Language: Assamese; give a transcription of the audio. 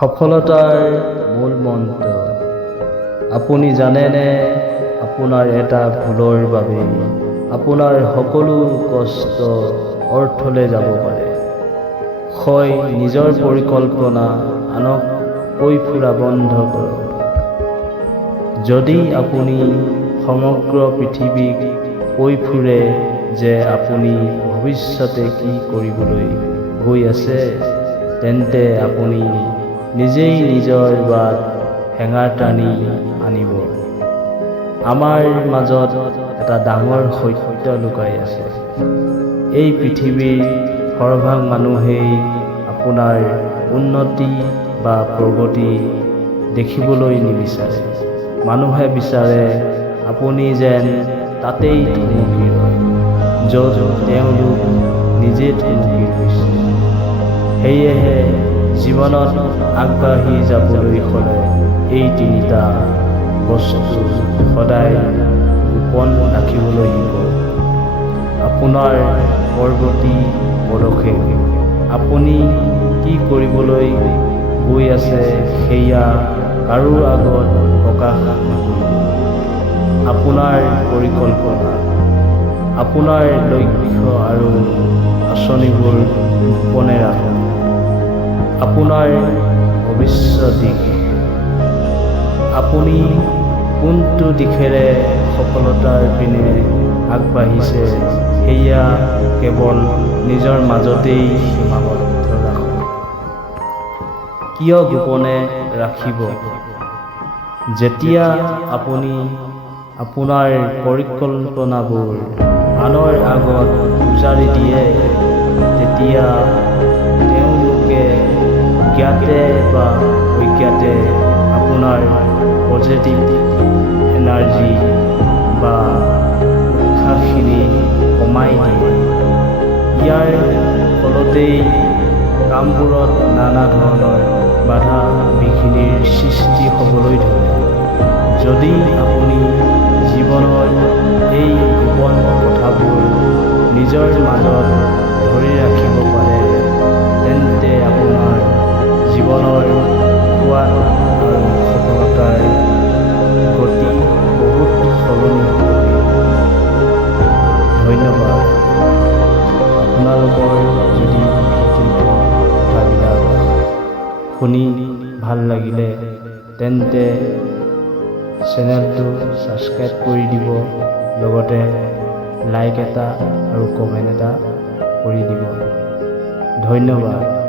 সফলতাৰ মূল মন্ত্ৰ। আপুনি জানেনে, আপোনাৰ এটা ভুলৰ বাবে আপোনাৰ সকলো কষ্ট অৰ্থলৈ যাব পাৰে। হয়, নিজৰ পৰিকল্পনা আনক কৈ ফুৰা বন্ধ কৰক। যদি আপুনি সমগ্ৰ পৃথিৱীক কৈ ফুৰে যে আপুনি ভৱিষ্যতে কি কৰিবলৈ গৈ আছে, তেন্তে আপুনি নিজেই নিজৰ বাট হেঙাৰ টানি আনিব। আমাৰ মাজত এটা ডাঙৰ সত্য লুকাই আছে। এই পৃথিৱীৰ সৰহভাগ মানুহেই আপোনাৰ উন্নতি বা প্ৰগতি দেখিবলৈ নিবিচাৰে। মানুহে বিচাৰে আপুনি যেন তাতেই থমকি ৰয়, য'ত তেওঁলোক নিজে থমকি ৰৈছে। সেয়েহে জীৱনত আগবাঢ়ি যাবলৈ হ'লে এই তিনিটা বস্তু সদায় গোপন ৰাখিবলৈ শিকক। আপোনাৰ পৰৱৰ্তী পদক্ষেপ। আপুনি কি কৰিবলৈ গৈ আছে সেয়া কাৰো আগত প্ৰকাশ নকৰিব। আপোনাৰ পৰিকল্পনা, আপোনাৰ লক্ষ্য আৰু আঁচনিবোৰ গোপনে ৰাখক। আপোনাৰ ভৱিষ্যত দিশ। আপুনি কোনটো দিশেৰে সফলতাৰ পিনে আগবাঢ়িছে সেয়া কেৱল নিজৰ মাজতেই সীমাবদ্ধ ৰাখক। কিয় গোপনে ৰাখিব? যেতিয়া আপুনি আপোনাৰ পৰিকল্পনাবোৰ আনৰ আগত উজাৰি দিয়ে, তেতিয়া তেওঁলোকে জ্ঞাতে বা অজ্ঞাতে আপোনাৰ পজিটিভ এনাৰ্জি বা উৎসাহখিনি কমাই দিয়ে। ইয়াৰ ফলতেই কামবোৰত নানা ধৰণৰ বাধা বিঘিনিৰ সৃষ্টি হ'বলৈ ধৰে। যদি আপুনি জীৱনৰ এই গোপন কথাবোৰ নিজৰ মাজত ধৰি ৰাখিব পাৰে, তেন্তে আপোনাৰ জীৱনৰ সোৱাদ আৰু সফলতাৰ গতি বহুত সলনি হ'ব। ধন্যবাদ। আপোনালোকৰ যদি ভিডিঅ'টো কথাবিলাক শুনি ভাল লাগিলে, তেন্তে চেনেলটো ছাবস্ক্ৰাইব কৰি দিব, লগতে লাইক এটা আৰু কমেণ্ট এটা কৰি দিব। ধন্যবাদ।